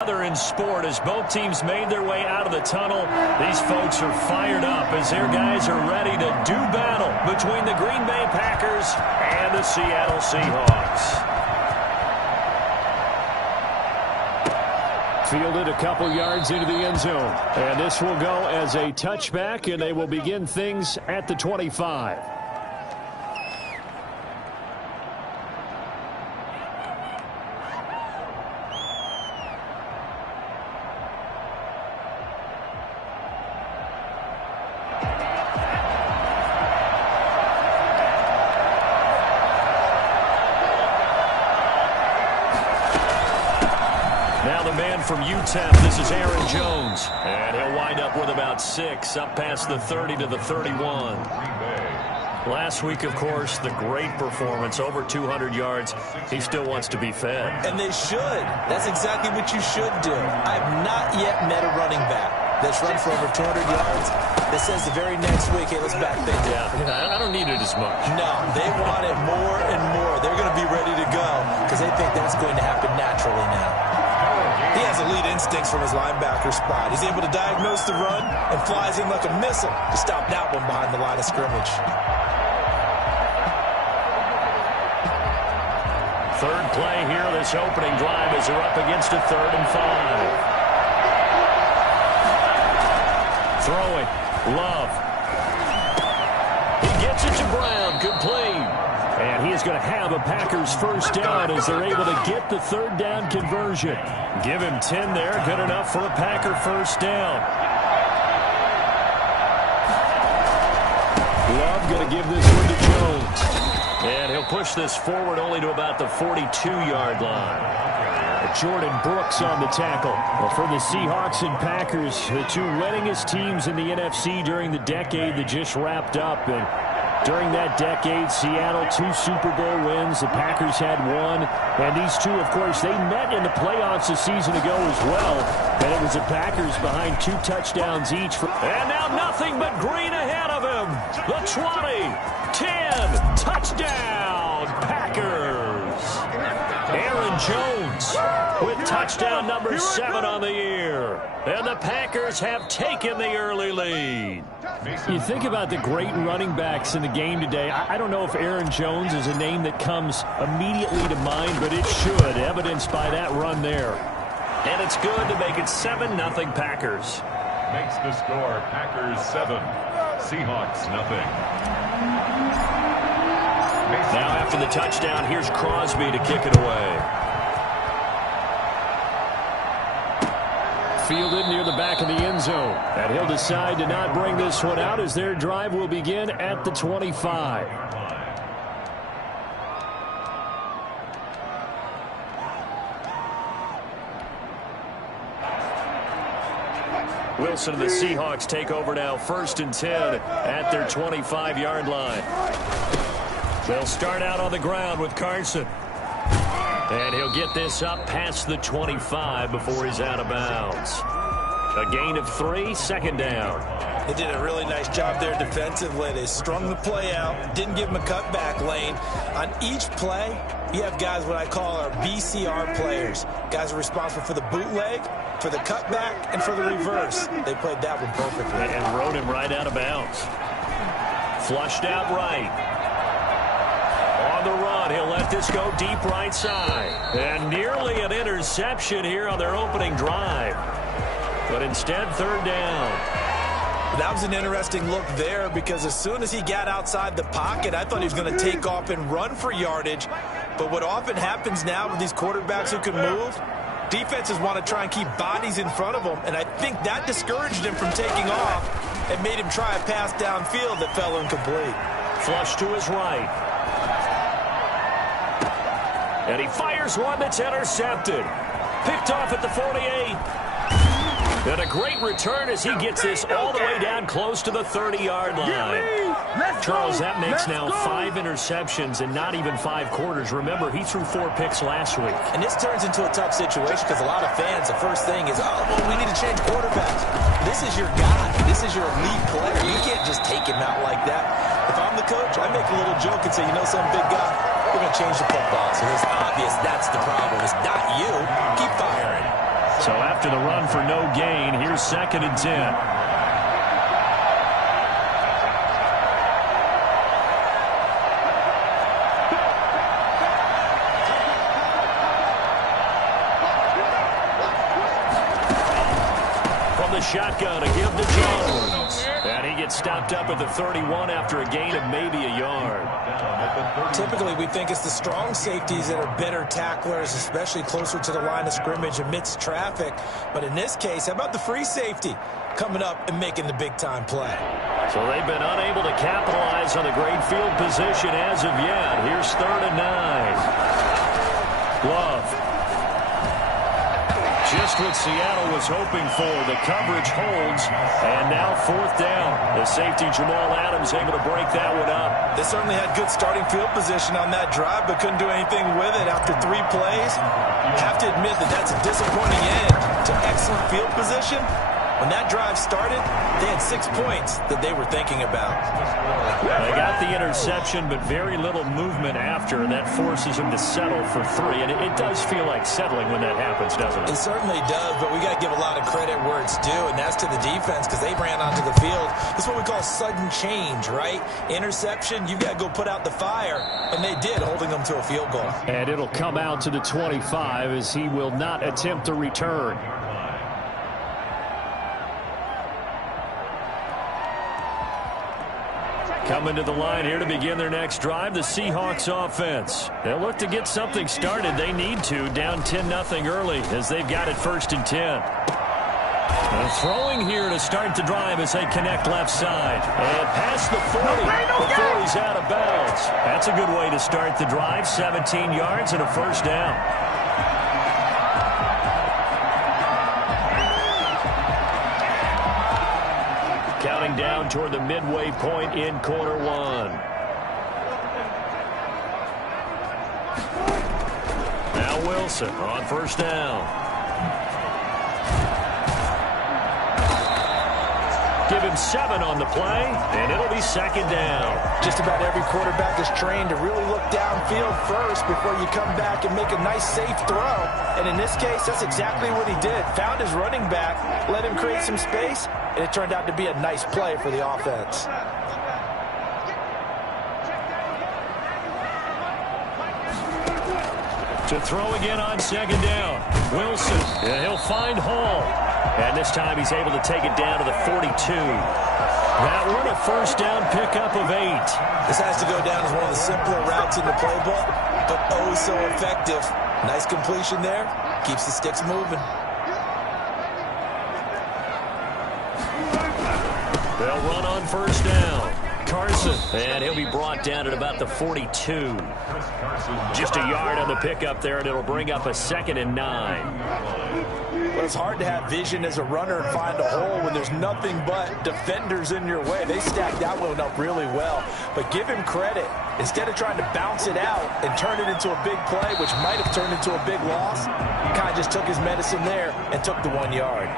Other in sport, as both teams made their way out of the tunnel, these folks are fired up as their guys are ready to do battle between the Green Bay Packers and the Seattle Seahawks. Fielded a couple yards into the end zone. And this will go as a touchback, and they will begin things at the 25. Now the man from UTEP, this is Aaron Jones. And he'll wind up with about 6, up past the 30 to the 31. Last week, of course, the great performance, over 200 yards. He still wants to be fed. And they should. That's exactly what you should do. I've not yet met a running back that's run for over 200 yards that says the very next week, hey, let's back things up. Yeah, I don't need it as much. No, they want it more and more. They're going to be ready to go because they think that's going to happen naturally now. He has elite instincts from his linebacker spot. He's able to diagnose the run and flies in like a missile to stop that one behind the line of scrimmage. Third play here, this opening drive as they're up against a 3rd and 5. Throwing, Love. He gets it to Brown, complete. And he is going to have a Packers first down as they're able to get the 3rd down conversion. Give him 10 there, good enough for a Packer first down. Love going to give this one to Jones. And he'll push this forward only to about the 42-yard line. Jordan Brooks on the tackle. Well, for the Seahawks and Packers, the two winningest teams in the NFC during the decade that just wrapped up. And during that decade, Seattle 2 Super Bowl wins. The Packers had 1. And these two, of course, they met in the playoffs a season ago as well. And it was the Packers behind 2 touchdowns each. And now nothing but green ahead of him. The 20, 10, touchdown, Packers. Aaron Jones with touchdown number 7 on the year. And the Packers have taken the early lead. You think about the great running backs in the game today. I don't know if Aaron Jones is a name that comes immediately to mind, but it should, evidenced by that run there. And it's good to make it 7-0 Packers. Makes the score Packers 7, Seahawks nothing. Now after the touchdown, here's Crosby to kick it away. Fielded near the back of the end zone. And he'll decide to not bring this one out as their drive will begin at the 25. Wilson and the Seahawks take over now, 1st and 10 at their 25-yard line. They'll start out on the ground with Carson. And he'll get this up past the 25 before he's out of bounds. A gain of 3, 2nd down. They did a really nice job there defensively. They strung the play out, didn't give him a cutback lane. On each play, you have guys what I call our BCR players. Guys are responsible for the bootleg, for the cutback, and for the reverse. They played that one perfectly. And rode him right out of bounds. Flushed out right. On the run, he'll let this go deep right side. And nearly an interception here on their opening drive. But instead, 3rd down. That was an interesting look there because as soon as he got outside the pocket, I thought he was going to take off and run for yardage. But what often happens now with these quarterbacks who can move, defenses want to try and keep bodies in front of them. And I think that discouraged him from taking off and made him try a pass downfield that fell incomplete. Flush to his right. And he fires one that's intercepted. Picked off at the 48. And a great return as he gets this all the way down close to the 30-yard line. Charles, that makes now 5 interceptions and not even 5 quarters. Remember, he threw 4 picks last week. And this turns into a tough situation because a lot of fans, the first thing is, oh, well, we need to change quarterbacks. This is your guy. This is your elite player. You can't just take him out like that. If I'm the coach, I make a little joke and say, you know something, big guy? We're going to change the football. So it's obvious that's the problem. It's not you. Keep firing. So after the run for no gain, here's 2nd and 10. Shotgun to give to Jones. And he gets stopped up at the 31 after a gain of maybe a yard. Typically, we think it's the strong safeties that are better tacklers, especially closer to the line of scrimmage amidst traffic. But in this case, how about the free safety coming up and making the big-time play? So they've been unable to capitalize on the great field position as of yet. Here's 3rd and 9. Love. Just what Seattle was hoping for. The coverage holds, and now 4th down. The safety Jamal Adams able to break that one up. They certainly had good starting field position on that drive, but couldn't do anything with it after 3 plays. You have to admit that that's a disappointing end to excellent field position. When that drive started, they had 6 points that they were thinking about. They got the interception, but very little movement after. That forces them to settle for 3. And it does feel like settling when that happens, doesn't it? It certainly does, but we got to give a lot of credit where it's due, and that's to the defense because they ran onto the field. That's what we call sudden change, right? Interception, you got to go put out the fire, and they did, holding them to a field goal. And it'll come out to the 25 as he will not attempt to return. Coming to the line here to begin their next drive, the Seahawks offense. They'll look to get something started. They need to, down 10-0 early as they've got it 1st and 10. And throwing here to start the drive as they connect left side. And past the 40 before he's out of bounds. That's a good way to start the drive, 17 yards and a 1st down. Counting down toward the midway point in quarter 1. Now Wilson on 1st down. Give him 7 on the play, and it'll be 2nd down. Just about every quarterback is trained to really look downfield first before you come back and make a nice, safe throw. And in this case, that's exactly what he did. Found his running back, let him create some space, and it turned out to be a nice play for the offense. To throw again on 2nd down. Wilson, and he'll find Hall. And this time he's able to take it down to the 42. That one a 1st down pickup of 8. This has to go down as one of the simpler routes in the playbook, but oh so effective. Nice completion there. Keeps the sticks moving. They'll run on 1st down. Carson, and he'll be brought down at about the 42. Just a yard on the pickup there, and it'll bring up a 2nd and 9. Well, it's hard to have vision as a runner and find a hole when there's nothing but defenders in your way. They stacked that one up really well. But give him credit. Instead of trying to bounce it out and turn it into a big play, which might have turned into a big loss, he kind of just took his medicine there and took the 1 yard.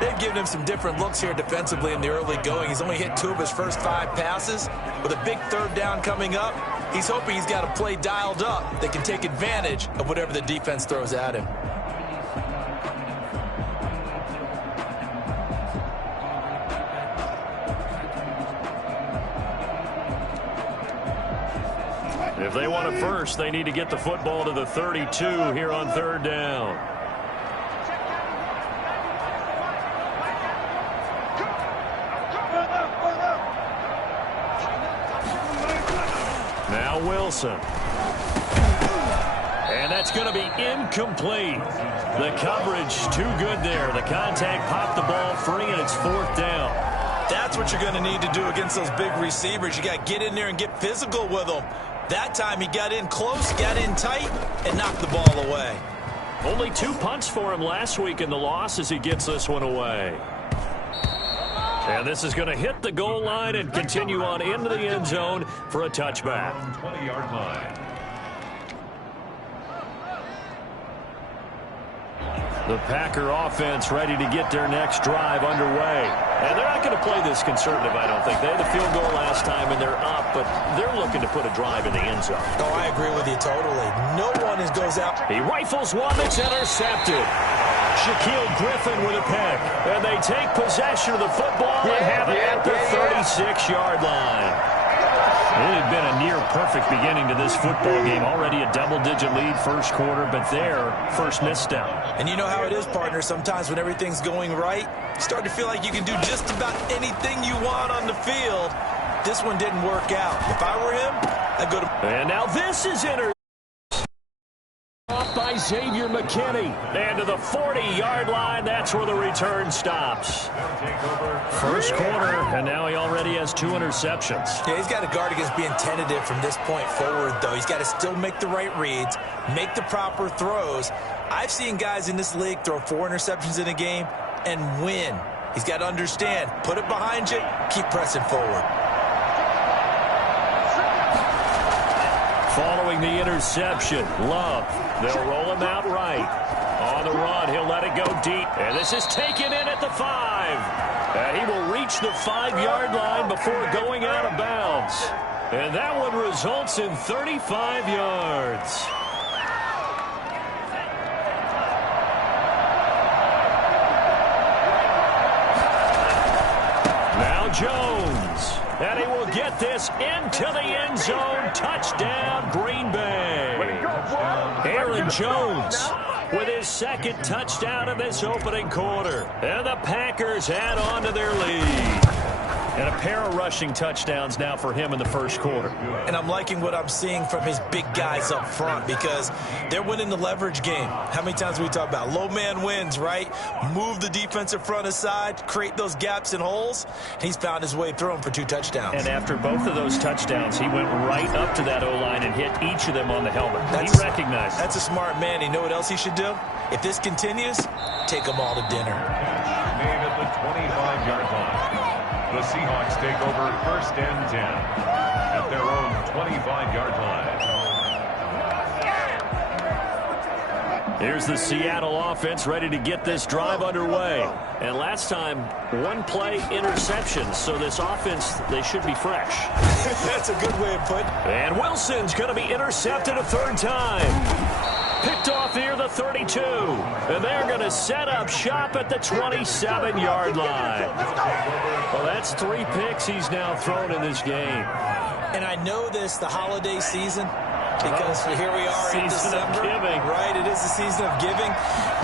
They've given him some different looks here defensively in the early going. He's only hit 2 of his first 5 passes. With a big 3rd down coming up, he's hoping he's got a play dialed up that can take advantage of whatever the defense throws at him. If they want a first, they need to get the football to the 32 here on 3rd down. Now Wilson. And that's going to be incomplete. The coverage too good there. The contact popped the ball free, and it's 4th down. That's what you're going to need to do against those big receivers. You got to get in there and get physical with them. That time he got in close, got in tight, and knocked the ball away. Only 2 punts for him last week in the loss as he gets this one away. And this is going to hit the goal line and continue on into the end zone for a touchback. 20-yard line. The Packer offense ready to get their next drive underway. And they're not going to play this conservative, I don't think. They had the field goal last time, and they're up, but they're looking to put a drive in the end zone. Oh, I agree with you totally. No one goes out. He rifles one that's intercepted. Shaquille Griffin with a pick. And they take possession of the football and have it at the 36-yard line. It had been a near-perfect beginning to this football game. Already a double-digit lead first quarter, but their first misstep. And you know how it is, partner. Sometimes when everything's going right, you start to feel like you can do just about anything you want on the field. This one didn't work out. If I were him, I'd go to... And now this is off by Xavier McKinney. And to the 40-yard line, that's where the return stops. First quarter, and now he already has 2 interceptions. Yeah, he's got to guard against being tentative from this point forward, though. He's got to still make the right reads, make the proper throws. I've seen guys in this league throw 4 interceptions in a game and win. He's got to understand, put it behind you, keep pressing forward. Following the interception, Love. They'll roll him out right. On the run, he'll let it go deep. And this is taken in at the 5. And he will reach the 5-yard line before going out of bounds. And that one results in 35 yards. Now Jones. And he will get this into the end zone. Touchdown, Green Bay. Aaron Jones with his second touchdown in this opening quarter. And the Packers add on to their lead. And a pair of rushing touchdowns now for him in the first quarter. And I'm liking what I'm seeing from his big guys up front because they're winning the leverage game. How many times we talk about low man wins, right? Move the defensive front aside, create those gaps and holes. He's found his way through them for 2 touchdowns. And after both of those touchdowns, he went right up to that O-line and hit each of them on the helmet. He recognized it. That's a smart man. You know what else he should do? If this continues, take them all to dinner. Made at the 25-yard line. The Seahawks take over first and 10 at their own 25-yard line. Here's the Seattle offense ready to get this drive underway. And last time, 1-play interception. So this offense, they should be fresh. That's a good way of putting it. And Wilson's going to be intercepted a 3rd time. Picked off near the 32. And they're going to set up shop at the 27-yard line. Well, that's 3 picks he's now thrown in this game. And I know this, the holiday season, because here we are in December. Right, it is the season of giving.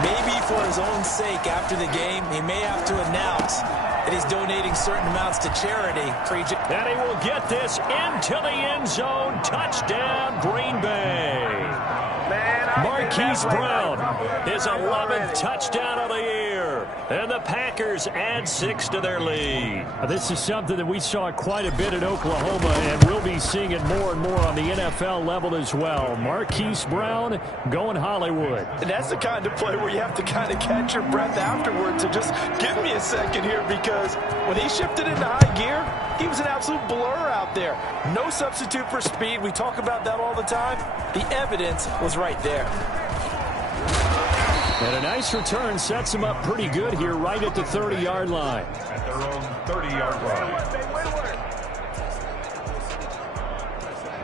Maybe for his own sake after the game, he may have to announce that he's donating certain amounts to charity. And he will get this into the end zone. Touchdown, Green Bay. Marquise Brown, his 11th touchdown of the year. And the Packers add 6 to their lead. This is something that we saw quite a bit at Oklahoma, and we'll be seeing it more and more on the NFL level as well. Marquise Brown going Hollywood. And that's the kind of play where you have to kind of catch your breath afterwards. So just give me a second here, because when he shifted into high gear, he was an absolute blur out there. No substitute for speed. We talk about that all the time. The evidence was right there. And a nice return sets him up pretty good here right at the 30-yard line. At their own 30-yard line.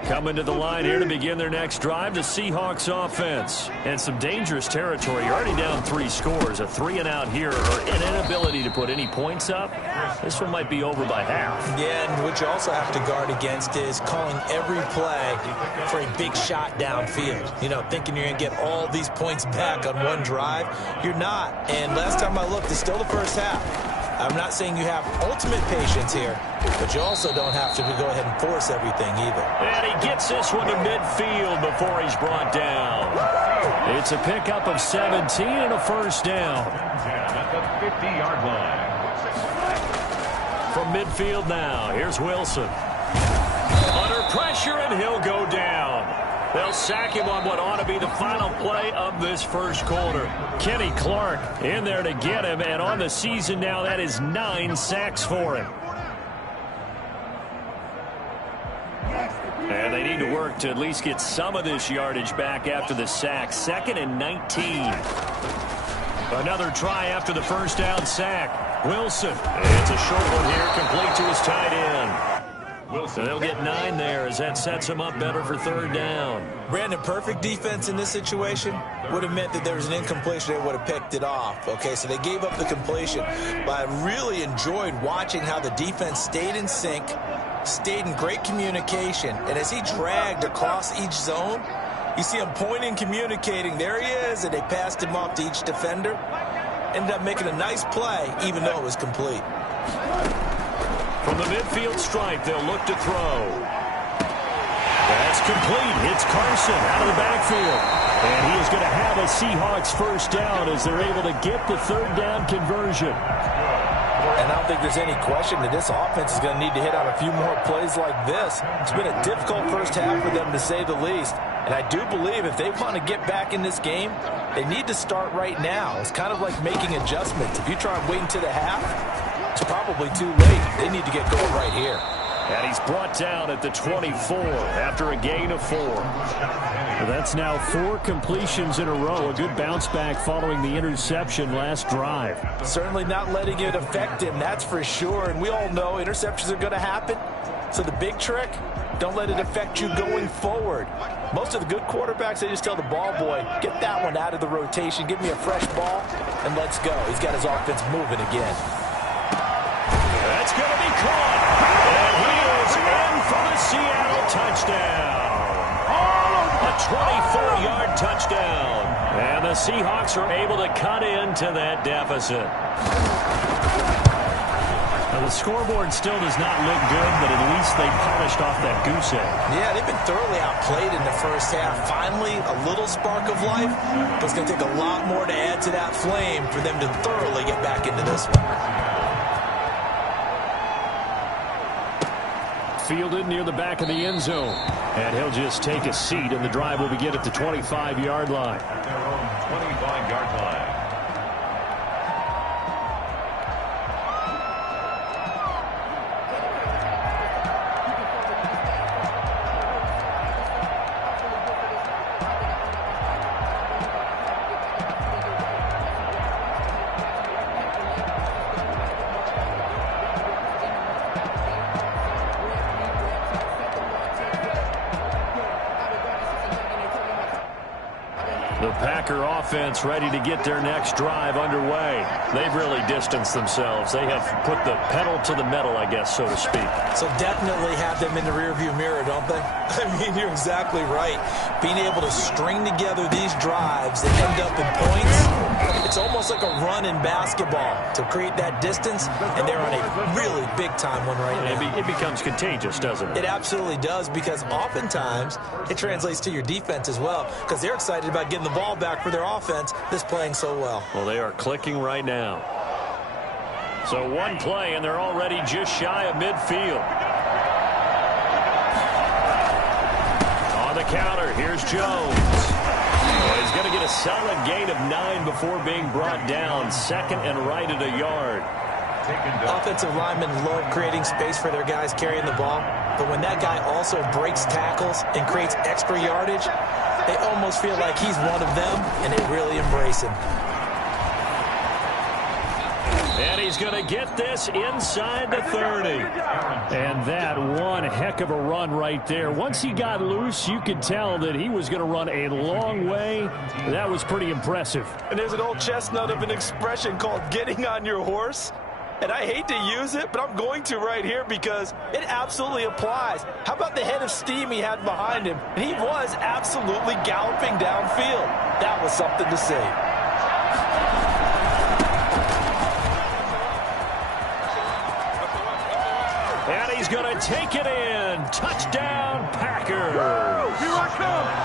Coming to the line here to begin their next drive, the Seahawks offense. And some dangerous territory. You're already down 3 scores. A 3-and-out here, or an inability to put any points up. This one might be over by half. Yeah, and what you also have to guard against is calling every play for a big shot downfield. You know, thinking you're going to get all these points back on one drive. You're not. And last time I looked, it's still the first half. I'm not saying you have ultimate patience here, but you also don't have to go ahead and force everything either. And he gets this one to midfield before he's brought down. It's a pickup of 17 and a first down. At the 50-yard line. From midfield now, here's Wilson. Under pressure, and he'll go down. They'll sack him on what ought to be the final play of this first quarter. Kenny Clark in there to get him, and on the season now, that is 9 sacks for him. And they need to work to at least get some of this yardage back after the sack. 2nd and 19. Another try after the first down sack. Wilson. It's a short one here, complete to his tight end. So they'll get 9 there as that sets them up better for 3rd down. Brandon, perfect defense in this situation would have meant that there was an incompletion. They would have picked it off. Okay, so they gave up the completion. But I really enjoyed watching how the defense stayed in sync, stayed in great communication. And as he dragged across each zone, you see him pointing, communicating. There he is, and they passed him off to each defender. Ended up making a nice play, even though it was complete. From the midfield stripe, they'll look to throw. That's complete. It's Carson out of the backfield. And he is going to have a Seahawks 1st down as they're able to get the 3rd down conversion. And I don't think there's any question that this offense is going to need to hit on a few more plays like this. It's been a difficult first half for them, to say the least. And I do believe if they want to get back in this game, they need to start right now. It's kind of like making adjustments. If you try and wait until the half, it's probably too late. They need to get going right here. And he's brought down at the 24 after a gain of 4. That's now 4 completions in a row. A good bounce back following the interception last drive. Certainly not letting it affect him, that's for sure. And we all know interceptions are going to happen. So the big trick, don't let it affect you going forward. Most of the good quarterbacks, they just tell the ball boy, get that one out of the rotation, give me a fresh ball, and let's go. He's got his offense moving again. That's going to be caught. And he is in for the Seattle touchdown. A 24-yard touchdown. And the Seahawks are able to cut into that deficit. Now, the scoreboard still does not look good, but at least they polished off that goose egg. Yeah, they've been thoroughly outplayed in the first half. Finally, a little spark of life, but it's going to take a lot more to add to that flame for them to thoroughly get back into this one. Fielded near the back of the end zone. And he'll just take a seat, and the drive will begin at the 25-yard line. At their own 25-yard line. The Packer offense ready to get their next drive underway. They've really distanced themselves. They have put the pedal to the metal, I guess, so to speak. So definitely have them in the rearview mirror, don't they? I mean, you're exactly right. Being able to string together these drives that end up in points, it's almost like a run in basketball to create that distance, and they're on a really big-time one right now. It becomes contagious, doesn't it? It absolutely does, because oftentimes it translates to your defense as well, because they're excited about getting the ball back for their offense that's playing so well. Well, they are clicking right now. So one play, and they're already just shy of midfield. On the counter, here's Jones. Well, he's going to get a solid gain of 9 before being brought down. 2nd and right at a yard. Offensive linemen love creating space for their guys carrying the ball, but when that guy also breaks tackles and creates extra yardage, they almost feel like he's one of them, and they really embrace him. And he's going to get this inside the 30. And that one heck of a run right there. Once he got loose, you could tell that he was going to run a long way. That was pretty impressive. And there's an old chestnut of an expression called getting on your horse. And I hate to use it, but I'm going to right here because it absolutely applies. How about the head of steam he had behind him? And he was absolutely galloping downfield. That was something to see. And he's going to take it in. Touchdown, Packers.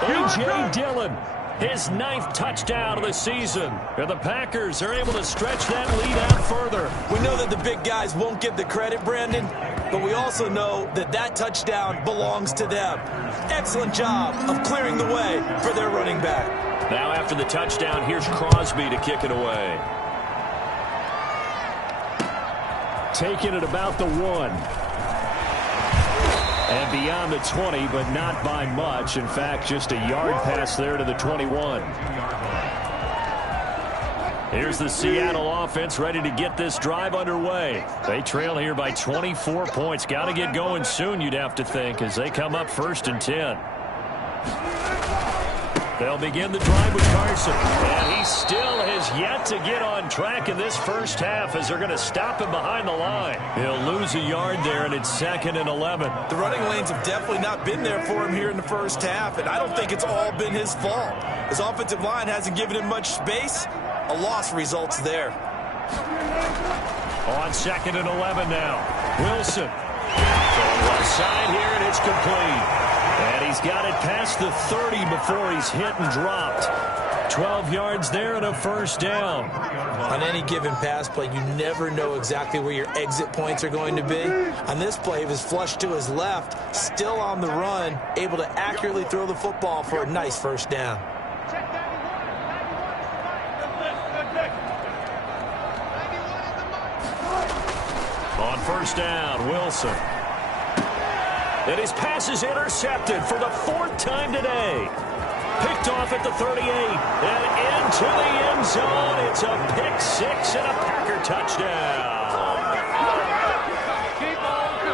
A.J. Dillon. His 9th touchdown of the season. And the Packers are able to stretch that lead out further. We know that the big guys won't get the credit, Brandon, but we also know that that touchdown belongs to them. Excellent job of clearing the way for their running back. Now after the touchdown, here's Crosby to kick it away. Taking it about the 1. And beyond the 20, but not by much. In fact, just a yard pass there to the 21. Here's the Seattle offense ready to get this drive underway. They trail here by 24 points. Got to get going soon, you'd have to think, as they come up 1st and 10. They'll begin the drive with Carson. And he still has yet to get on track in this first half as they're going to stop him behind the line. He'll lose a yard there, and it's 2nd and 11. The running lanes have definitely not been there for him here in the first half, and I don't think it's all been his fault. His offensive line hasn't given him much space. A loss results there. On 2nd and 11 now. Wilson. Left side here, and it's complete. And he's got it past the 30 before he's hit and dropped. 12 yards there and a first down. On any given pass play, you never know exactly where your exit points are going to be. On this play, he was flushed to his left, still on the run, able to accurately throw the football for a nice first down. On first down, Wilson. And his pass is intercepted for the 4th time today. Picked off at the 38 and into the end zone. It's a pick 6 and a Packer touchdown.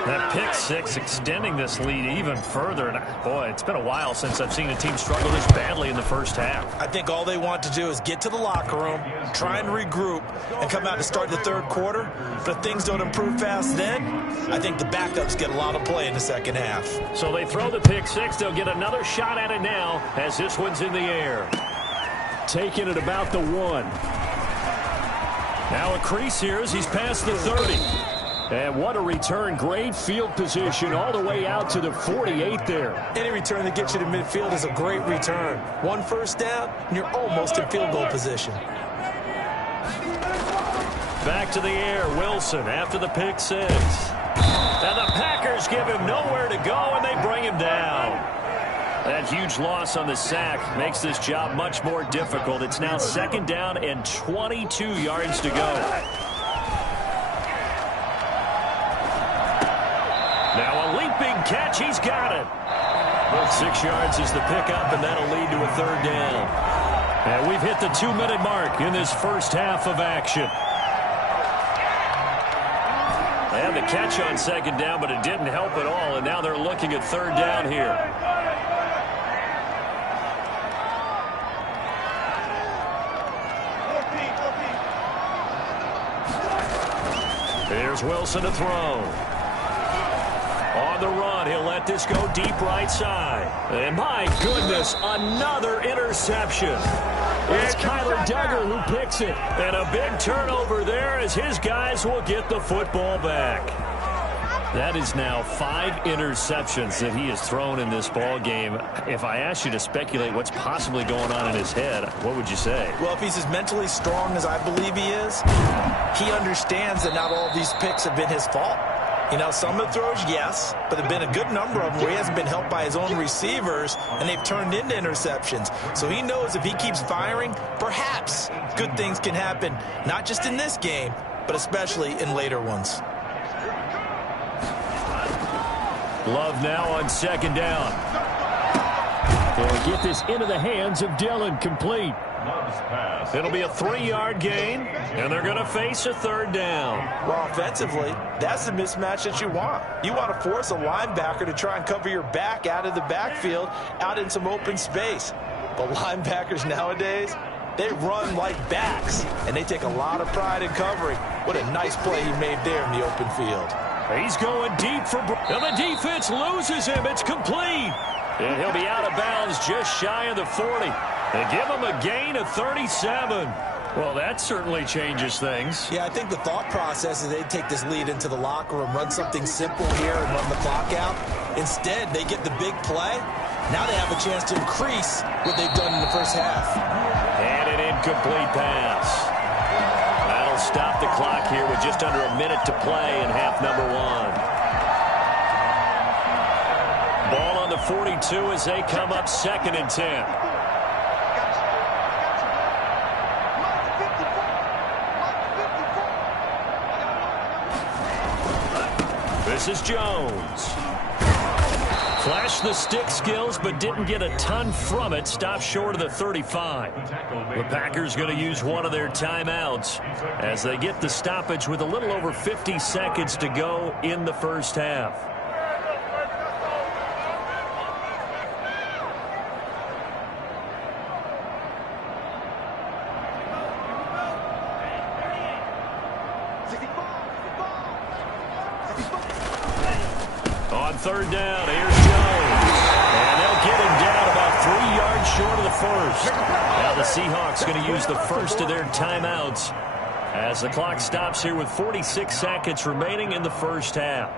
That pick 6 extending this lead even further. And boy, it's been a while since I've seen a team struggle this badly in the first half. I think all they want to do is get to the locker room, try and regroup, and come out to start the 3rd quarter. But if things don't improve fast then, I think the backups get a lot of play in the second half. So they throw the pick 6. They'll get another shot at it now as this one's in the air. Taking it about the 1. Now a crease here as he's past the 30. And what a return. Great field position all the way out to the 48 there. Any return that gets you to midfield is a great return. 1 first down, and you're almost in field goal position. Back to the air, Wilson after the pick 6. And the Packers give him nowhere to go, and they bring him down. That huge loss on the sack makes this job much more difficult. It's now 2nd down and 22 yards to go. Now a leaping catch. He's got it. 6 yards is the pickup, and that'll lead to a 3rd down. And we've hit the 2-minute mark in this first half of action. They had the catch on 2nd down, but it didn't help at all, and now they're looking at 3rd down here. Here's Wilson to throw. On the run, he'll let this go deep right side. And my goodness, another interception. It's Kyler Duggar who picks it. And a big turnover there as his guys will get the football back. That is now 5 interceptions that he has thrown in this ball game. If I asked you to speculate what's possibly going on in his head, what would you say? Well, if he's as mentally strong as I believe he is, he understands that not all of these picks have been his fault. You know, some of the throws, yes, but there have been a good number of them where he hasn't been helped by his own receivers, and they've turned into interceptions. So he knows if he keeps firing, perhaps good things can happen, not just in this game, but especially in later ones. Love now on 2nd down. They'll get this into the hands of Dillon, complete. It'll be a 3-yard gain, and they're going to face a 3rd down. Well, offensively, that's the mismatch that you want. You want to force a linebacker to try and cover your back out of the backfield, out in some open space. But linebackers nowadays, they run like backs, and they take a lot of pride in covering. What a nice play he made there in the open field. He's going deep for... And the defense loses him. It's complete. And he'll be out of bounds just shy of the 40. They give him a gain of 37. Well, that certainly changes things. Yeah, I think the thought process is they take this lead into the locker room, run something simple here and run the clock out. Instead, they get the big play. Now they have a chance to increase what they've done in the first half. And an incomplete pass. That'll stop the clock here with just under a minute to play in half number 1. Ball on the 42 as they come up 2nd and 10. This is Jones. Flashed the stick skills, but didn't get a ton from it. Stopped short of the 35. The Packers going to use one of their timeouts as they get the stoppage with a little over 50 seconds to go in the first half. On third down, here's Jones. And they'll get him down about 3 yards short of the first. Now the Seahawks going to use the first of their timeouts as the clock stops here with 46 seconds remaining in the first half.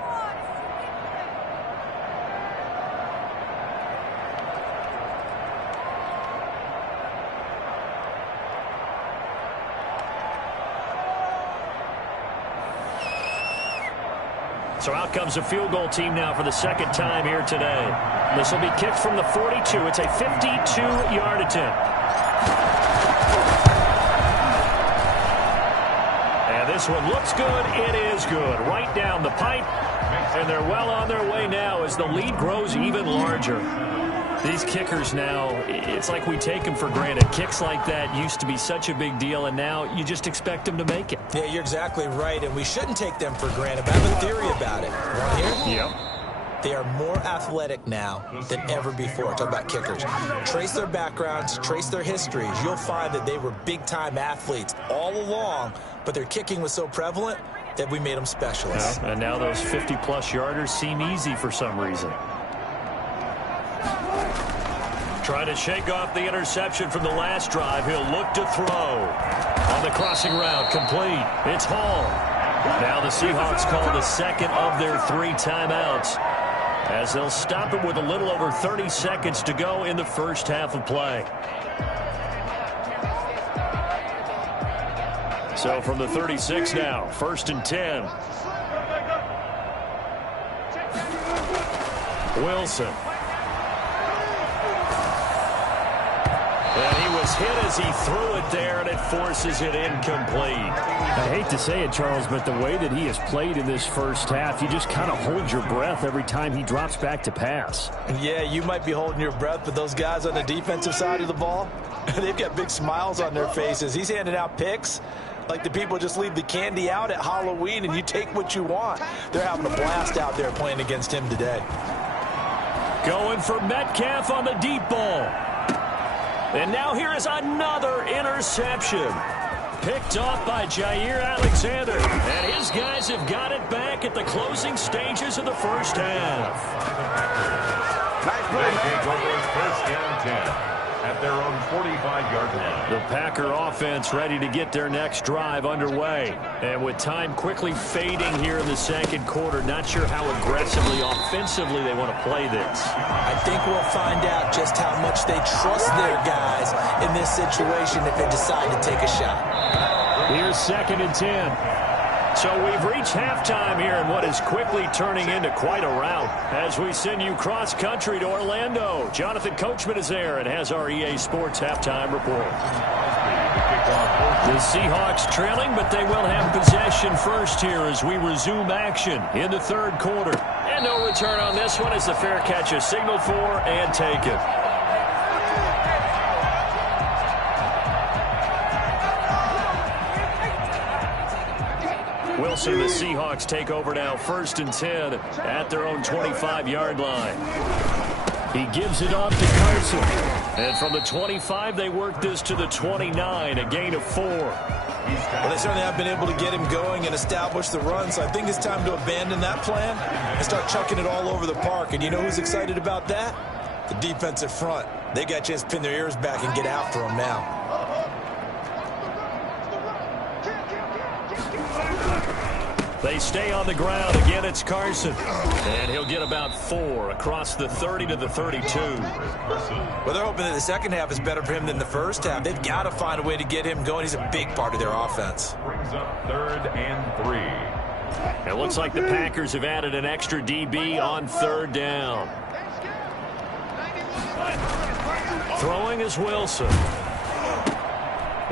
So out comes a field goal team now for the second time here today. This will be kicked from the 42. It's a 52-yard attempt. And this one looks good. It is good. Right down the pipe. And they're well on their way now as the lead grows even larger. These kickers now, it's like we take them for granted. Kicks like that used to be such a big deal, and now you just expect them to make it. Yeah, you're exactly right, and we shouldn't take them for granted. But I have a theory about it. Want to hear? Yep. They are more athletic now than ever before. Talk about kickers. Trace their backgrounds, trace their histories. You'll find that they were big-time athletes all along, but their kicking was so prevalent that we made them specialists. Yeah, and now those 50-plus yarders seem easy for some reason. Trying to shake off the interception from the last drive. He'll look to throw. On the crossing route, complete. It's Hall. Now the Seahawks call the second of their 3 timeouts as they'll stop it with a little over 30 seconds to go in the first half of play. So from the 36 now, 1st and 10. Wilson. And he was hit as he threw it there, and it forces it incomplete. I hate to say it, Charles, but the way that he has played in this first half, you just kind of hold your breath every time he drops back to pass. Yeah, you might be holding your breath, but those guys on the defensive side of the ball, they've got big smiles on their faces. He's handing out picks like the people just leave the candy out at Halloween and you take what you want. They're having a blast out there playing against him today. Going for Metcalf on the deep ball. And now here is another interception. Picked off by Jair Alexander. And his guys have got it back at the closing stages of the first half. Nice play, take over 1st and 10 at their own 45-yard line. The Packer offense ready to get their next drive underway. And with time quickly fading here in the second quarter, not sure how aggressively, offensively they want to play this. I think we'll find out just how much they trust their guys in this situation if they decide to take a shot. Here's 2nd and 10. So we've reached halftime here in what is quickly turning into quite a rout as we send you cross-country to Orlando. Jonathan Coachman is there and has our EA Sports halftime report. The Seahawks trailing, but they will have possession first here as we resume action in the third quarter. And no return on this one as the fair catch is signaled for and taken. Wilson, the Seahawks take over now 1st and 10 at their own 25-yard line. He gives it off to Carson. And from the 25, they work this to the 29, a gain of 4. Well, they certainly have been able to get him going and establish the run, so I think it's time to abandon that plan and start chucking it all over the park. And you know who's excited about that? The defensive front. They got a chance to pin their ears back and get after him now. They stay on the ground. Again, it's Carson. And he'll get about 4 across the 30 to the 32. Well, they're hoping that the second half is better for him than the first half. They've got to find a way to get him going. He's a big part of their offense. Brings up 3rd and 3. It looks like the Packers have added an extra DB on 3rd down. Throwing is Wilson.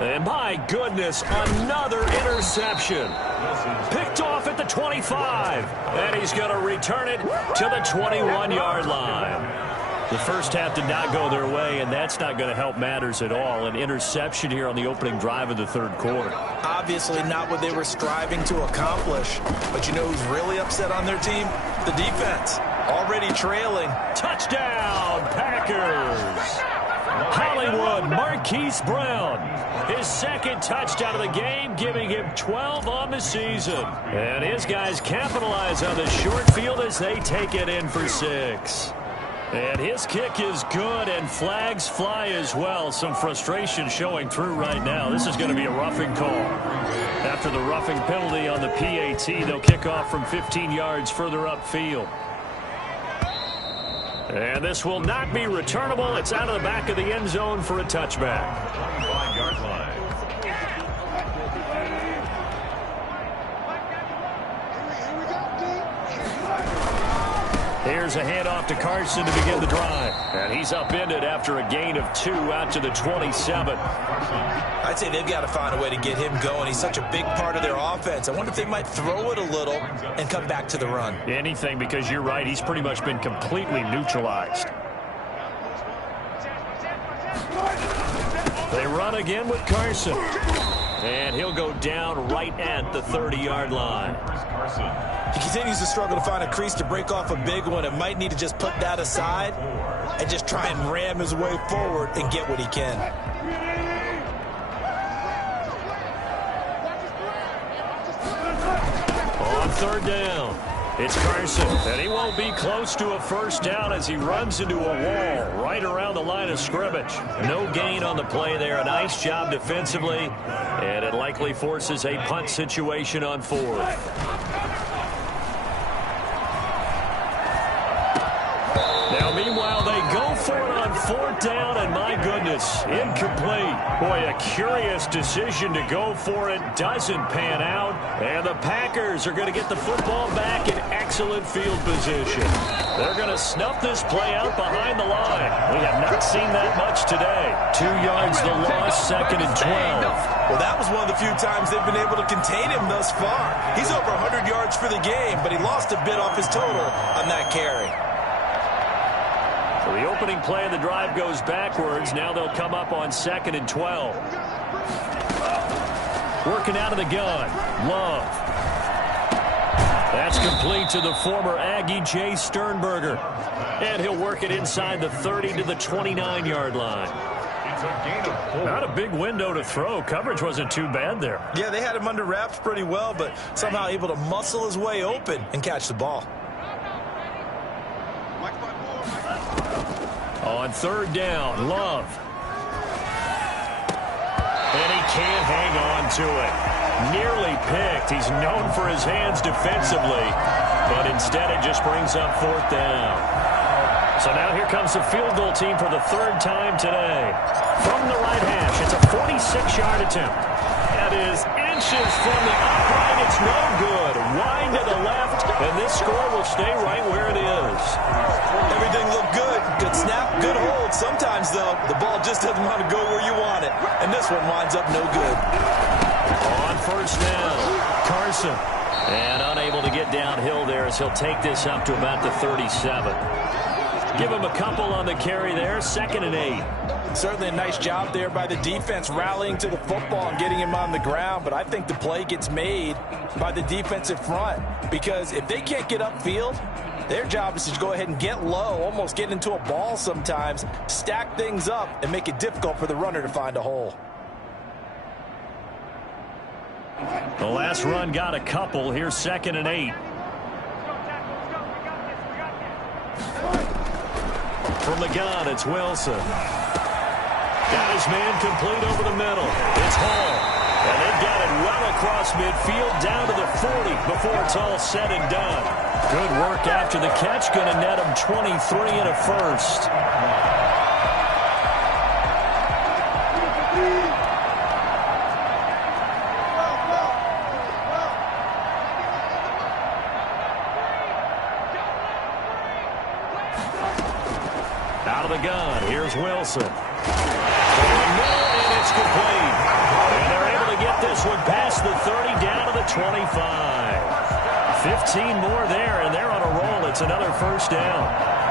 And my goodness, another interception. Picked off at the 25. And he's going to return it to the 21-yard line. The first half did not go their way, and that's not going to help matters at all. An interception here on the opening drive of the third quarter. Obviously not what they were striving to accomplish. But you know who's really upset on their team? The defense. Already trailing. Touchdown, Packers! Hollywood Marquise Brown. His second touchdown of the game, giving him 12 on the season. And his guys capitalize on the short field as they take it in for 6. And his kick is good, and flags fly as well. Some frustration showing through right now. This is going to be a roughing call. After the roughing penalty on the PAT, they'll kick off from 15 yards further upfield. And this will not be returnable. It's out of the back of the end zone for a touchback. 25-yard line. Here's a handoff to Carson to begin the drive. And he's upended after a gain of 2 out to the 27. I'd say they've got to find a way to get him going. He's such a big part of their offense. I wonder if they might throw it a little and come back to the run. Anything, because you're right. He's pretty much been completely neutralized. They run again with Carson. And he'll go down right at the 30-yard line. He continues to struggle to find a crease to break off a big one. It might need to just put that aside and just try and ram his way forward and get what he can. On third down, it's Carson, and he won't be close to a first down as he runs into a wall right around the line of scrimmage. No gain on the play there. A nice job defensively, and it likely forces a punt situation on fourth. Now, meanwhile, they go for it on fourth down, and my goodness, incomplete. Boy, a curious decision to go for it. Doesn't pan out, and the Packers are going to get the football back in excellent field position. They're going to snuff this play out behind the line. We have not seen that much today. 2 yards the loss, second and 12. Well, that was one of the few times they've been able to contain him thus far. He's over 100 yards for the game, but he lost a bit off his total on that carry. So the opening play of the drive goes backwards. Now they'll come up on second and 12. Working out of the gun. Love. That's complete to the former Aggie, Jay Sternberger. And he'll work it inside the 30 to the 29-yard line. It's a gain of 4. Not a big window to throw. Coverage wasn't too bad there. Yeah, they had him under wraps pretty well, but somehow able to muscle his way open and catch the ball. On third down, Love. And he can't hang on to it. Nearly picked. He's known for his hands defensively, but instead it just brings up fourth down. So now here comes the field goal team for the third time today. From the right hash, it's a 46-yard attempt. That is inches from the upright. It's no good. Wide to the left, and this score will stay right where it is. Everything looked good. Good snap, good hold. Sometimes, though, the ball just doesn't want to go where you want it. And this one winds up no good. On first down, Carson. And unable to get downhill there as he'll take this up to about the 37. Give him a couple on the carry there, second and 8. Certainly a nice job there by the defense rallying to the football and getting him on the ground. But I think the play gets made by the defensive front. Because if they can't get upfield, their job is to go ahead and get low, almost get into a ball sometimes, stack things up, and make it difficult for the runner to find a hole. The last run got a couple. Here's second and 8. From the gun, it's Wilson. Got his man complete over the middle. It's Hall. And they've got it well across midfield down to the 40 before it's all said and done. Good work after the catch. Going to net him 23 and a first. Out of the gun, here's Wilson. And it's complete. this one past the 30 down to the 25. 15 more there, and they're on a roll. It's another first down.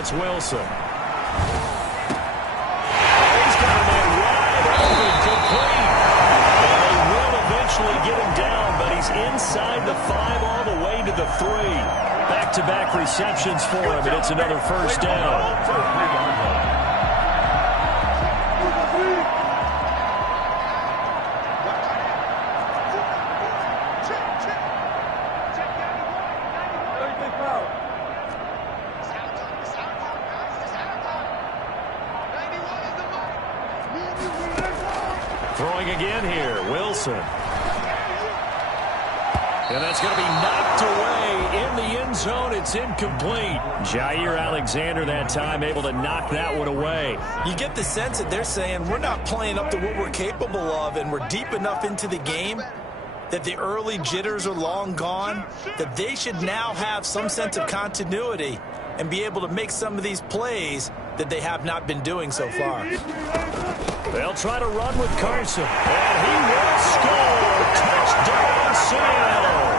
It's Wilson. He's got a man wide open, complete. And they will eventually get him down, but he's inside the 5 all the way to the 3. Back-to-back receptions for him, and it's another first down. Throwing again here, Wilson. And that's going to be knocked away in the end zone. It's incomplete. Jair Alexander that time able to knock that one away. You get the sense that they're saying we're not playing up to what we're capable of, and we're deep enough into the game that the early jitters are long gone, that they should now have some sense of continuity and be able to make some of these plays that they have not been doing so far. They'll try to run with Carson, and he will score. Touchdown, Seattle.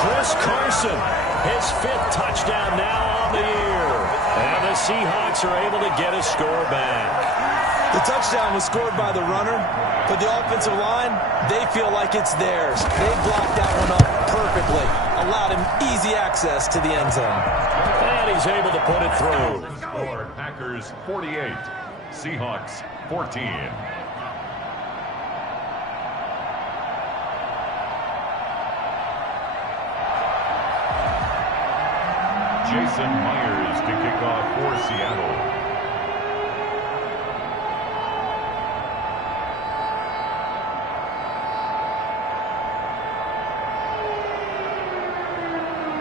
Chris Carson, his 5th touchdown now on the year. And the Seahawks are able to get a score back. The touchdown was scored by the runner, but the offensive line, they feel like it's theirs. They blocked that one up perfectly, allowed him easy access to the end zone. And he's able to put it through. Score, Packers 48, Seahawks 14. Jason Myers to kick off for Seattle.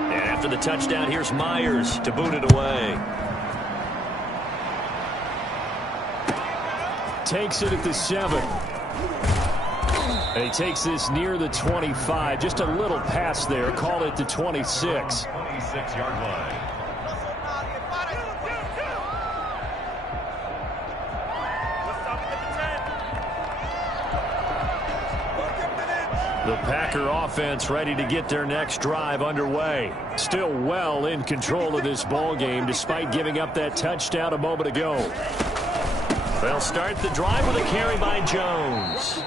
And after the touchdown, here's Myers to boot it away. Takes it at the 7. And he takes this near the 25. Just a little pass there. Call it the 26. 26-yard line. The Packer offense ready to get their next drive underway. Still well in control of this ball game despite giving up that touchdown a moment ago. They'll start the drive with a carry by Jones.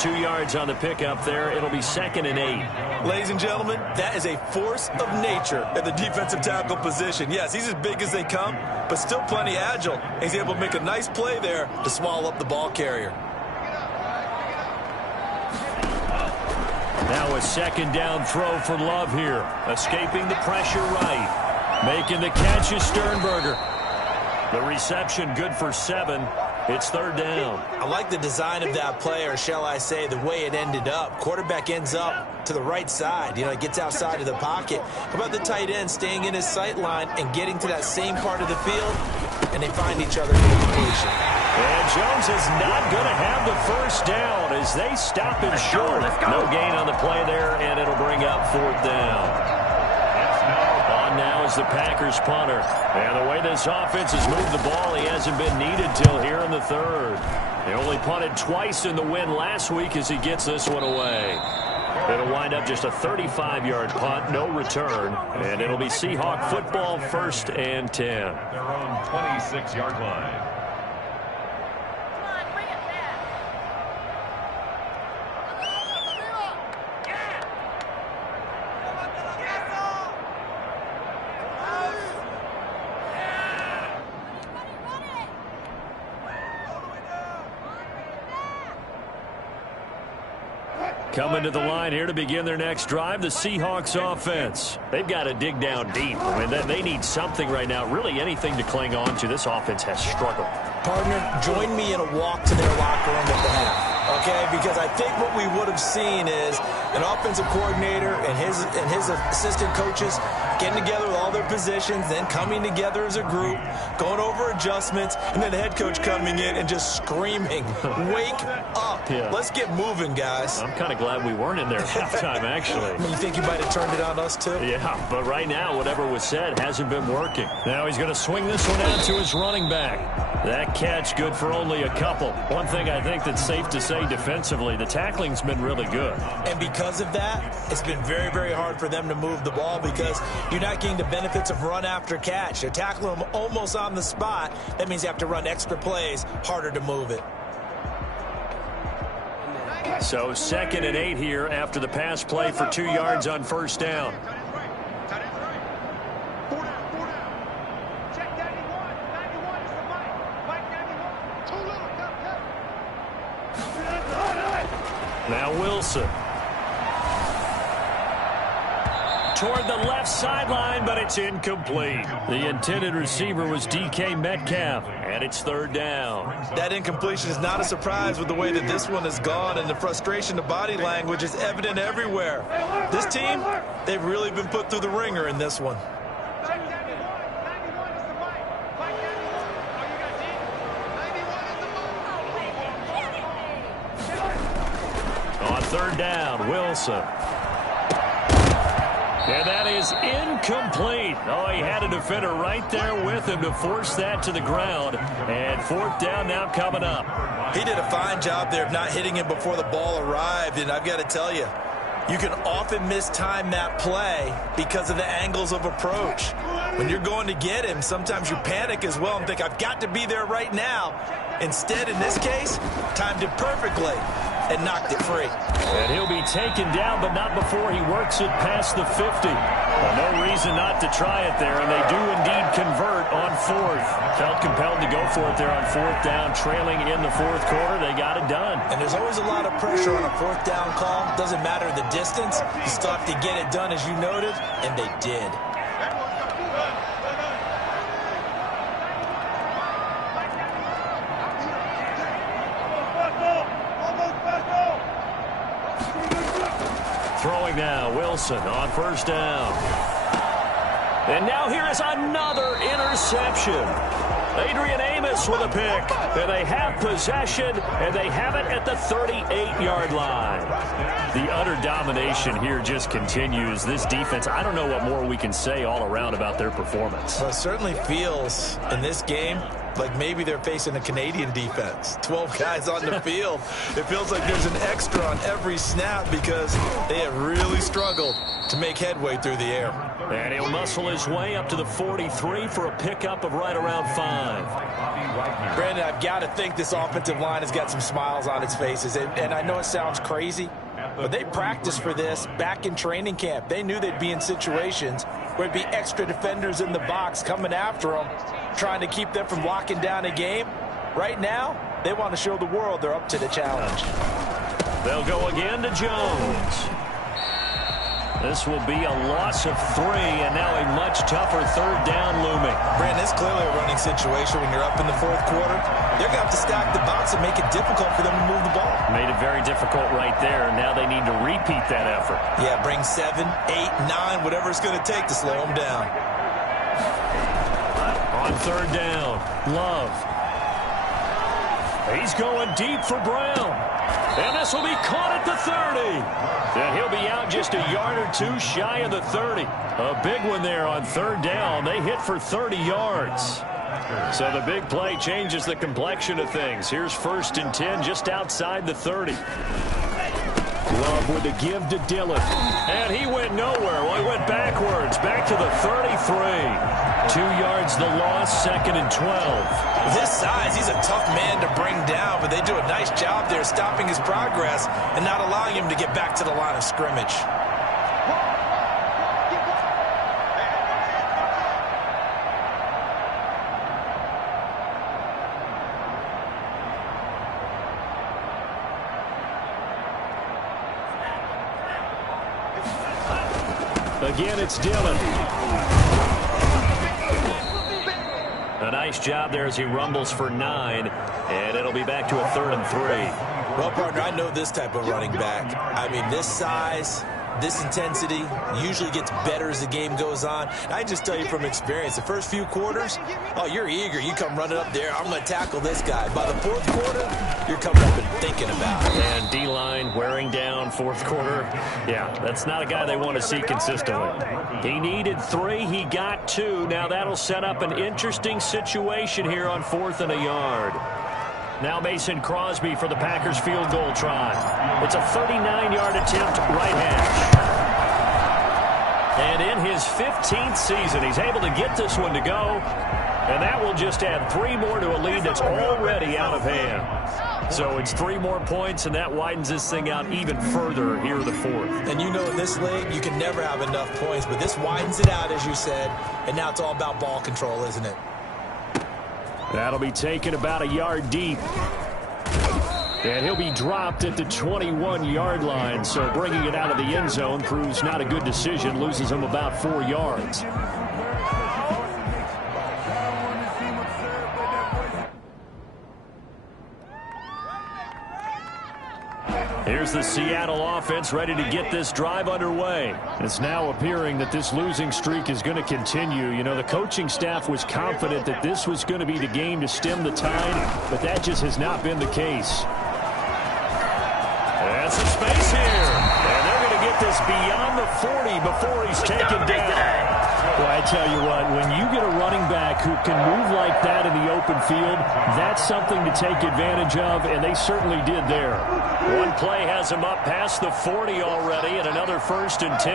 2 yards on the pickup there. It'll be 2nd and 8. Ladies and gentlemen, that is a force of nature at the defensive tackle position. Yes, he's as big as they come, but still plenty agile. He's able to make a nice play there to swallow up the ball carrier. Now a 2nd down throw for Love here. Escaping the pressure right. Making the catch is Sternberger. The reception good for 7. It's 3rd down. I like the design of that play, or shall I say the way it ended up. Quarterback ends up to the right side. You know, it gets outside of the pocket. How about the tight end staying in his sight line and getting to that same part of the field, and they find each other for the completion. And Jones is not going to have the first down as they stop him short. No gain on the play there, and it'll bring up 4th down. On now is the Packers punter. And the way this offense has moved the ball, he hasn't been needed till here in the 3rd. He only punted twice in the win last week as he gets this one away. It'll wind up just a 35-yard punt, no return, and it'll be Seahawk football 1st and 10. Their own 26-yard line. Coming to the line here to begin their next drive, the Seahawks offense. They've got to dig down deep. I mean, they need something right now, really anything to cling on to. This offense has struggled. Partner, join me in a walk to their locker room at the half. okay? Because I think what we would have seen is an offensive coordinator and his assistant coaches getting together with all their positions, then coming together as a group, going over adjustments, and then the head coach coming in and just screaming, wake up. Yeah. Let's get moving, guys. I'm kind of glad we weren't in there at halftime, actually. You think you might have turned it on us, too? Yeah, but right now, whatever was said hasn't been working. Now he's going to swing this one out to his running back. That catch good for only a couple. One thing I think that's safe to say defensively, the tackling's been really good. And because of that, it's been very, very hard for them to move the ball because you're not getting the benefits of run after catch. They're tackling them almost on the spot. That means you have to run extra plays, harder to move it. So 2nd and 8 here after the pass play for 2 yards on first down. Now Wilson. Toward the left sideline, but it's incomplete. The intended receiver was DK Metcalf, and it's 3rd down. That incompletion is not a surprise with the way that this one has gone, and the frustration of body language is evident everywhere. This team, they've really been put through the ringer in this one. On 3rd down, Wilson. And that is incomplete. Oh, he had a defender right there with him to force that to the ground. And 4th down now coming up. He did a fine job there of not hitting him before the ball arrived, and I've got to tell you, you can often mistime that play because of the angles of approach. When you're going to get him, sometimes you panic as well and think, I've got to be there right now. Instead, in this case, timed it perfectly and knocked it free. And he'll be taken down, but not before he works it past the 50. Well, no reason not to try it there, and they do indeed convert on 4th. Felt compelled to go for it there on 4th down, trailing in the 4th quarter. They got it done. And there's always a lot of pressure on a 4th down call. Doesn't matter the distance. You still have to get it done, as you noted, and they did. Throwing now, Wilson on 1st down. And now here is another interception. Adrian Amos with a pick. And they have possession, and they have it at the 38-yard line. The utter domination here just continues. This defense, I don't know what more we can say all around about their performance. Well, it certainly feels in this game like maybe they're facing a Canadian defense. 12 guys on the field. It feels like there's an extra on every snap because they have really struggled to make headway through the air. And he'll muscle his way up to the 43 for a pickup of right around 5. Brandon, I've got to think this offensive line has got some smiles on its faces. And I know it sounds crazy, but they practiced for this back in training camp. They knew they'd be in situations where it'd be extra defenders in the box coming after them, trying to keep them from locking down a game. Right now, they want to show the world they're up to the challenge. They'll go again to Jones. This will be a loss of 3, and now a much tougher 3rd down looming. Brandon, it's clearly a running situation when you're up in the 4th quarter. They're going to have to stack the box and make it difficult for them to move the ball. Made it very difficult right there, and now they need to repeat that effort. Yeah, bring 7, 8, 9, whatever it's going to take to slow them down. On 3rd down, Love. He's going deep for Brown. And this will be caught at the 30. And he'll be out just a yard or 2 shy of the 30. A big one there on 3rd down. They hit for 30 yards. So the big play changes the complexion of things. Here's 1st and 10 just outside the 30. Love with a give to Dillon. And he went nowhere. Well, he went backwards. Back to the 33. 2 yards the loss, 2nd and 12. With his size, he's a tough man to bring down, but they do a nice job there stopping his progress and not allowing him to get back to the line of scrimmage. Again, it's Dillon. A nice job there as he rumbles for 9, and it'll be back to a 3rd and 3. Well, partner, I know this type of running back. I mean, this size, this intensity usually gets better as the game goes on. And I just tell you from experience, the first few quarters, oh, you're eager. You come running up there, I'm going to tackle this guy. By the fourth quarter, you're coming up and thinking about it. And D-line wearing down fourth quarter. Yeah, that's not a guy they want to see consistently. He needed 3. He got 2. Now that'll set up an interesting situation here on 4th and a yard. Now Mason Crosby for the Packers field goal try. It's a 39-yard attempt right hash. And in his 15th season, he's able to get this one to go. And that will just add 3 more to a lead that's already out of hand. So it's 3 more points, and that widens this thing out even further here in the 4th. And you know in this league, you can never have enough points. But this widens it out, as you said. And now it's all about ball control, isn't it? That'll be taken about a yard deep. And he'll be dropped at the 21-yard line. So bringing it out of the end zone proves not a good decision. Loses him about 4 yards. Here's the Seattle offense ready to get this drive underway. It's now appearing that this losing streak is going to continue. You know, the coaching staff was confident that this was going to be the game to stem the tide, but that just has not been the case. That's some space here. And they're going to get this beyond the 40 before he's taken down. Well, I tell you what, when you get a running back who can move like that in the open field, that's something to take advantage of, and they certainly did there. One play has him up past the 40 already, and another 1st and 10.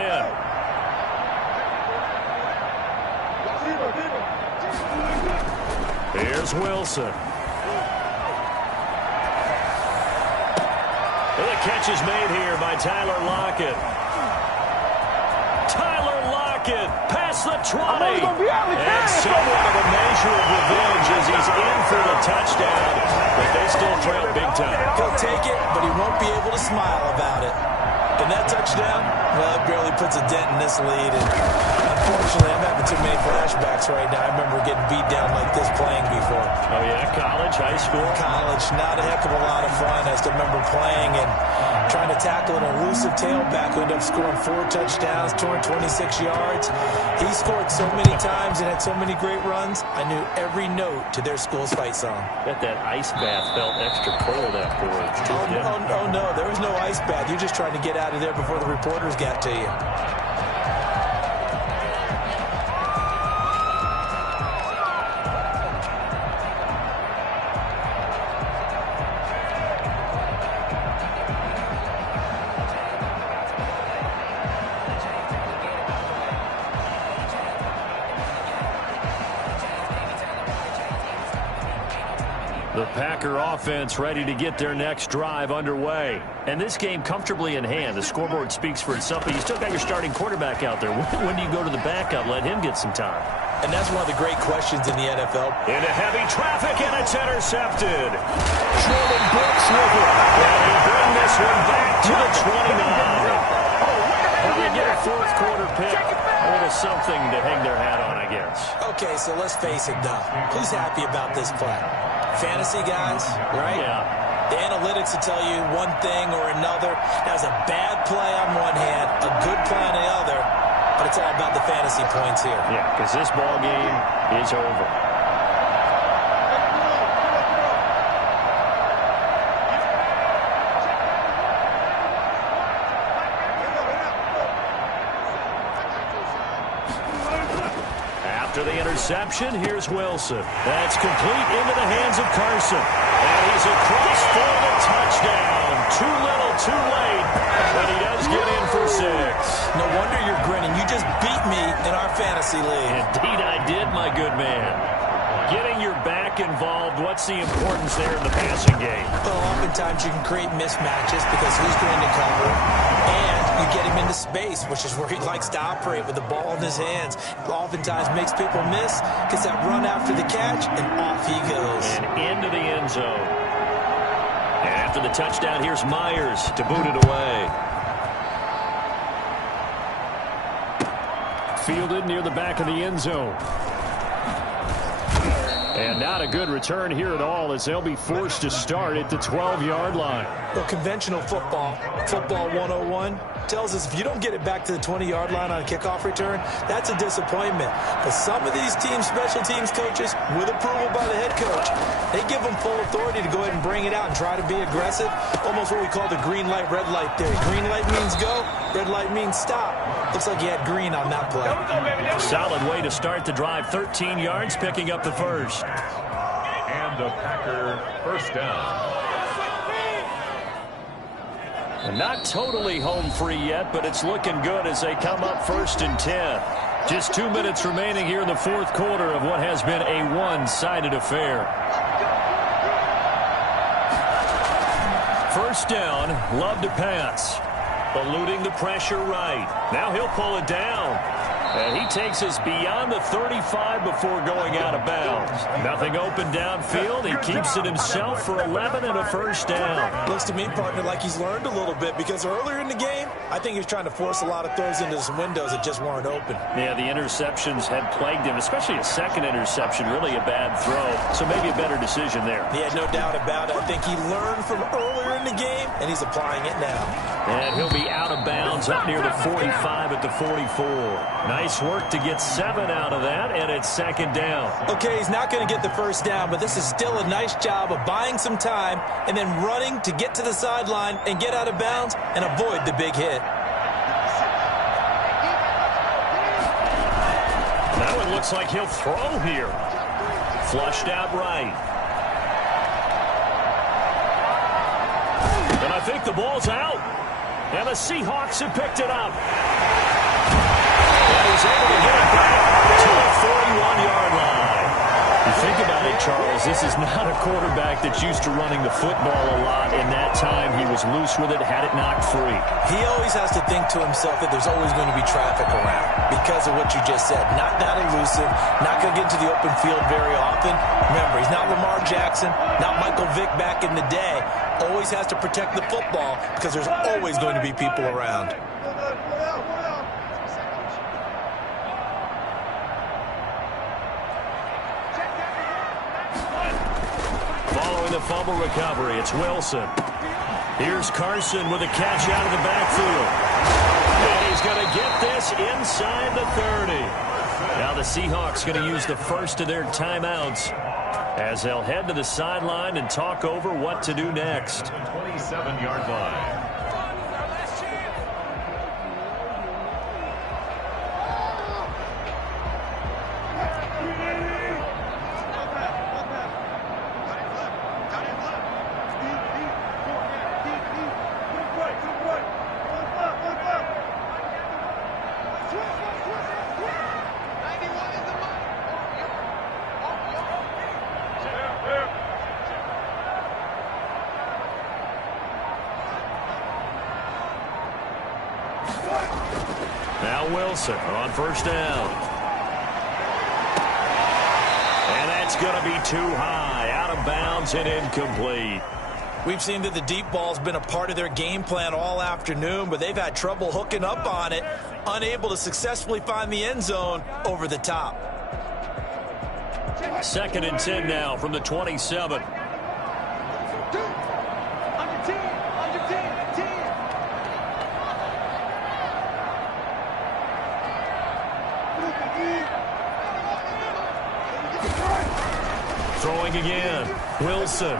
Here's Wilson. Well, the catch is made here by Tyler Lockett. Tyler Lockett past the 20. And somewhat of a measure of revenge as he's in for the touchdown. But they still trail big time. He'll take it, but he won't be able to smile about it. And that touchdown, well, it barely puts a dent in this lead. And unfortunately, I'm having too many flashbacks right now. I remember getting beat down like this playing before. Oh, yeah? College, high school? College, not a heck of a lot of fun. I still remember playing and trying to tackle an elusive tailback who ended up scoring 4 touchdowns, 226 yards. He scored so many times and had so many great runs, I knew every note to their school's fight song. Bet that ice bath felt extra cold afterwards. Oh, no, there was no ice bath. You're just trying to get out of there before the reporters got to you. The Packer offense ready to get their next drive underway. And this game comfortably in hand. The scoreboard speaks for itself, but you still got your starting quarterback out there. When do you go to the backup? Let him get some time. And that's one of the great questions in the NFL. Into heavy traffic, and it's intercepted. Jordan Brooks with it. And they bring this one back to the 29. When they get a fourth quarter pick, a little something to hang their hat on, I guess. Okay, so let's face it, though. Who's happy about this play? Fantasy guys, right? Yeah. The analytics will tell you one thing or another. That was a bad play on one hand, a good play on the other, but it's all about the fantasy points here. Yeah, because this ball game is over. After the interception, here's Wilson. That's complete into the hands of Carson. And he's across for the touchdown. Too little, too late. But he does get in for 6. No wonder you're grinning. You just beat me in our fantasy league. Indeed I did, my good man. Getting your back involved, what's the importance there in the passing game? Well, oftentimes you can create mismatches because who's going to cover, and you get him into space, which is where he likes to operate with the ball in his hands. Oftentimes makes people miss, gets that run after the catch, and off he goes. And into the end zone. And after the touchdown, here's Myers to boot it away. Fielded near the back of the end zone. And not a good return here at all, as they'll be forced to start at the 12-yard line. Well, conventional football 101, tells us if you don't get it back to the 20-yard line on a kickoff return, that's a disappointment. But some of these teams, special teams coaches, with approval by the head coach, they give them full authority to go ahead and bring it out and try to be aggressive. Almost what we call the green light, red light theory. Green light means go, red light means stop. Looks like you had green on that play. Solid way to start the drive. 13 yards, picking up the first. And a Packer first down. And not totally home free yet, but it's looking good as they come up 1st and 10. Just 2 minutes remaining here in the fourth quarter of what has been a one-sided affair. First down, Love to pass. Eluding the pressure right. Now he'll pull it down. And he takes us beyond the 35 before going out of bounds. Nothing open downfield. He keeps it himself for 11 and a first down. Looks to me, partner, like he's learned a little bit, because earlier in the game, I think he was trying to force a lot of throws into some windows that just weren't open. Yeah, the interceptions had plagued him, especially a second interception, really a bad throw. So maybe a better decision there. Yeah, no doubt about it. I think he learned from earlier in the game, and he's applying it now. And he'll be out of bounds up near the 45 at the 44. Nice work to get 7 out of that, and it's second down. Okay, he's not going to get the first down, but this is still a nice job of buying some time and then running to get to the sideline and get out of bounds and avoid the big hit. That one looks like he'll throw here. Flushed out right. And I think the ball's out. And the Seahawks have picked it up. And he's able to get it back to the 41-yard line. You think about it, Charles, this is not a quarterback that's used to running the football a lot. In that time, he was loose with it, had it knocked free. He always has to think to himself that there's always going to be traffic around because of what you just said. Not that elusive, not going to get into the open field very often. Remember, he's not Lamar Jackson, not Michael Vick back in the day. Always has to protect the football because there's always going to be people around. Following the fumble recovery, it's Wilson. Here's Carson with a catch out of the backfield. And he's going to get this inside the 30. Now the Seahawks going to use the first of their timeouts as they'll head to the sideline and talk over what to do next. 27-yard line. Now Wilson on first down. And that's going to be too high, out of bounds and incomplete. We've seen that the deep ball's been a part of their game plan all afternoon, but they've had trouble hooking up on it, unable to successfully find the end zone over the top. 2nd and 10 now from the 27. Throwing again. Wilson.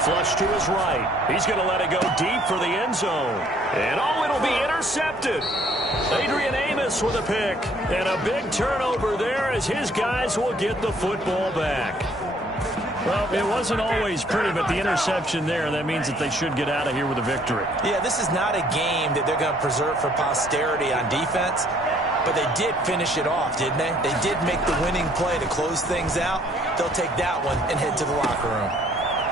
Flush to his right. He's going to let it go deep for the end zone. And oh, it'll be intercepted. Adrian Amos with a pick. And a big turnover there as his guys will get the football back. Well, it wasn't always pretty, but the interception there, that means that they should get out of here with a victory. Yeah, this is not a game that they're going to preserve for posterity on defense. But they did finish it off, didn't they? They did make the winning play to close things out. They'll take that one and head to the locker room.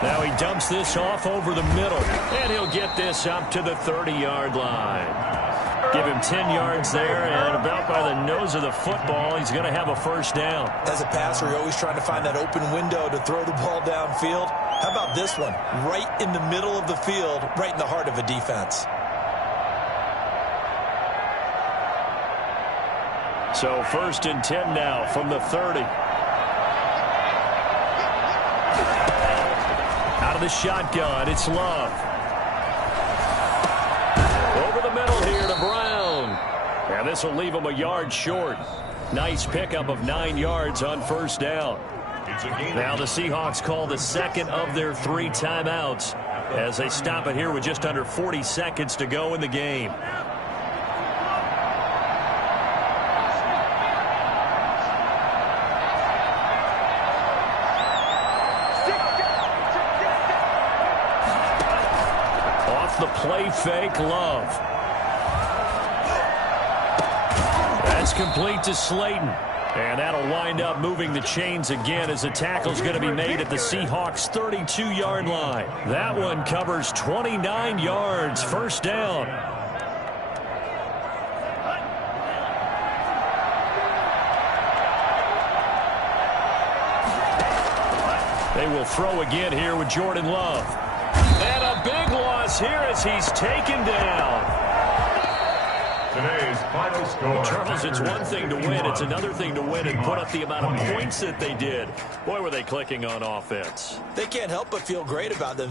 Now he dumps this off over the middle, and he'll get this up to the 30-yard line. Give him 10 yards there, and about by the nose of the football, he's going to have a first down. As a passer, you're always trying to find that open window to throw the ball downfield. How about this one? Right in the middle of the field, right in the heart of a defense. So 1st and 10 now from the 30. Out of the shotgun, it's Love. Over the middle here to Brown. And this will leave him a yard short. Nice pickup of 9 yards on first down. Now the Seahawks call the second of their 3 timeouts as they stop it here with just under 40 seconds to go in the game. Off the play fake, Love. That's complete to Slayton. And that'll wind up moving the chains again as the tackle's going to be made at the Seahawks' 32-yard line. That one covers 29 yards. First down. They will throw again here with Jordan Love. And a big loss here as he's taken down. Today's final score. Charles, it's one thing to win. It's another thing to win and put up the amount of points that they did. Boy, were they clicking on offense. They can't help but feel great about them.